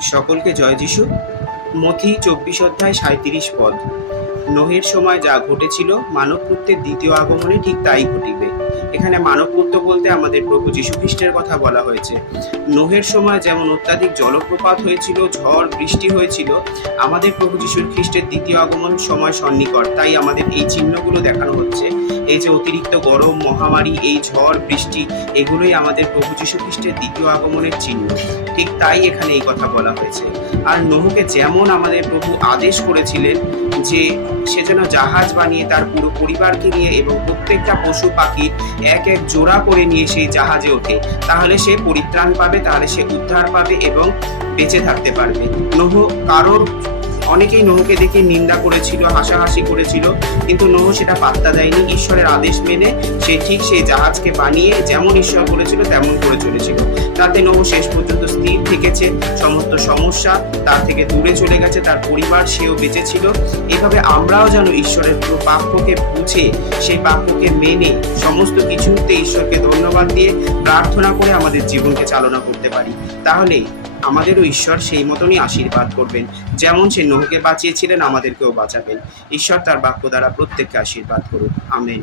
সকলকে জয় যিশু। মথি 24 অধ্যায় 37 পদ। নোহের সময় যা ঘটেছিল মানবপুত্রের দ্বিতীয় আগমনে ঠিক তাই ঘটিবে। এখানে মানবপুত্র বলতে আমাদের প্রভু যীশু খ্রিস্টের কথা বলা হয়েছে। নোহের সময় যেমন অত্যাধিক জলপ্রপাত হয়েছিল, ঝড় বৃষ্টি হয়েছিল, আমাদের প্রভু যীশু খ্রিস্টের দ্বিতীয় আগমন সময় সন্নিকট। তাই আমাদের এই চিহ্নগুলো দেখানো হচ্ছে। এই যে অতিরিক্ত গরম, মহামারী, এই ঝড় বৃষ্টি, এগুলোই আমাদের প্রভু যীশু খ্রিস্টের দ্বিতীয় আগমনের চিহ্ন। ঠিক তাই এখানে এই কথা বলা হয়েছে। আর নোহকে যেমন আমাদের প্রভু আদেশ করেছিলেন যে সে যেন জাহাজ বানিয়ে তার পুরো পরিবারকে নিয়ে এবং প্রত্যেকটা পশু পাখি এক এক জোড়া করে নিয়ে সেই জাহাজে ওঠে, তাহলে সে পরিত্রাণ পাবে, তাহলে সে উদ্ধার পাবে এবং বেঁচে থাকতে পারবে। নোহ অনেকেই নোহকে দেখে নিন্দা করেছিল, হাসাহাসি করেছিল, কিন্তু নোহ সেটা পাত্তা দেয়নি। ঈশ্বরের আদেশ মেনে সে ঠিক সেই জাহাজকে বানিয়ে যেমন ঈশ্বর বলেছিল তেমন করে চলেছিল। তাতে নোহ শেষ পর্যন্ত স্থির থেকেছে, সমস্ত সমস্যা তার থেকে দূরে চলে গেছে, তার পরিবার সেও বেঁচে ছিল। এভাবে আমরাও যেন ঈশ্বরের পুরো বাক্যকে বুঝে সেই বাক্যকে মেনে সমস্ত কিছুতে ঈশ্বরকে ধন্যবাদ দিয়ে প্রার্থনা করে আমাদের জীবনকে চালনা করতে পারি। তাহলেই আমাদেরও ঈশ্বর সেই মতনই আশীর্বাদ করবেন। যেমন সে নোহকে বাঁচিয়েছিলেন, আমাদেরকেও বাঁচাবেন। ঈশ্বর তার বাক্য দ্বারা প্রত্যেককে আশীর্বাদ করুক। আমেন।